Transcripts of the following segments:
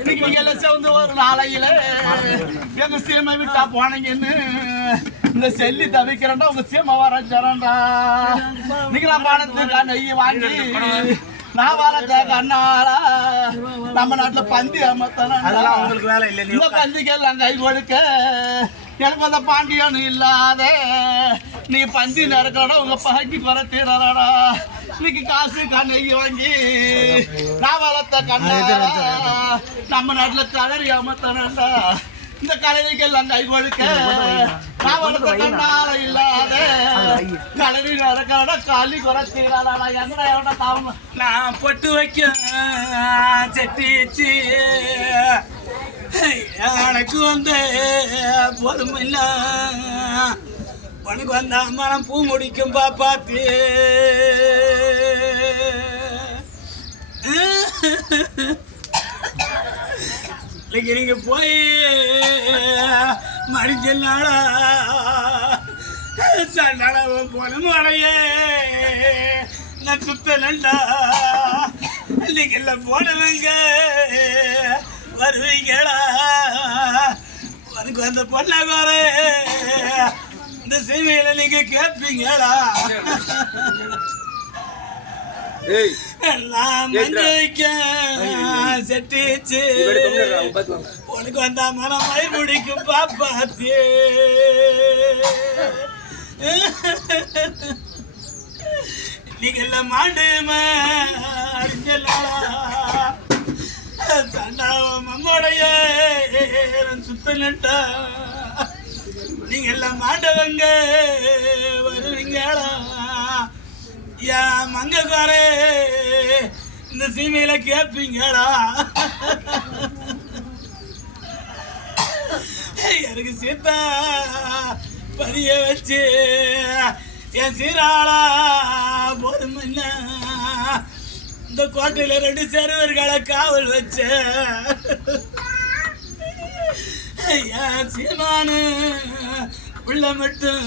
இன்னைக்கு நீங்க எல்லாம் சேர்ந்து ஒரு நாளையில எங்க சீமை விட்டா போனீங்கன்னு இந்த செல்லி தவிக்கிறேன்டா உங்க சீமை வரஞ்சாரண்டா நீங்க நான் பானத்துக்கா நெய் வாங்கி நான் வளர்த்த கண்ணாரா நம்ம நாட்டுல பந்தி அமர்த்தனா உங்களுக்கு வேலை இல்லை இந்த பந்திக்கெல்லாம் கை கொடுக்க எனக்கு அந்த பாண்டியன் இல்லாத நீ பந்தி நறுக்கடா உங்க பகைக்கு பரத்திடறடா இன்னைக்கு காசு நெய் வாங்கி நான் வளர்த்த கண்ணாரா நம்ம நாட்டுல கலரி அமர்த்தனண்டா இந்த கலரிக்கெல்லாம் கை கொடுக்க நான் வளர்த்த கண்ணால இல்லாத கலரி நறுக்கடா காலி குறைச்சிடறடா எங்கடா எவடா தாவணும் நான் பொட்டு வைக்க செட்டி வச்சு எனக்கு வந்து பொறுமையில்ல உனக்கு வந்த மனம் பூ முடிக்கும் பாப்பாத்து இன்னைக்கு நீங்க போய் மடிச்சல்னாடா சண்டாளவன் போன மழையே நான் சுத்தலண்டா இன்னைக்கு எல்லாம் போனவங்க வருவீங்களா உனக்கு வந்த பொண்ணாகார இந்த சீமையில நீங்க கேட்பீங்களா எல்லாம் மஞ்சைக்க செட்டிச்சு உனக்கு வந்தா மனம் மயிர் முடிக்கும் பாப்பாத்தி நீங்க எல்லாம் மாண்டு மம்மோடைய சுத்தலண்டா நீங்க எல்லாம் மாண்டவங்க வருவீங்களா என் மங்கக்காரே இந்த சீமையில கேட்பீங்களா எனக்கு சீத்தா பதிய வச்சு என் சீராளா போதுமல்ல இந்த கோட்டையில 2 சேருவர்களை காவல் வச்ச என் சீமானு உள்ள மட்டும்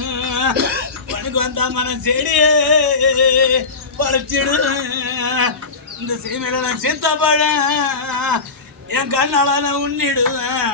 உனக்கு வந்தா மன செடியே பழச்சிடு இந்த சீமையில நான் சீத்தா பழம் என் கண்ணால நான் உண்ணிடுவேன்.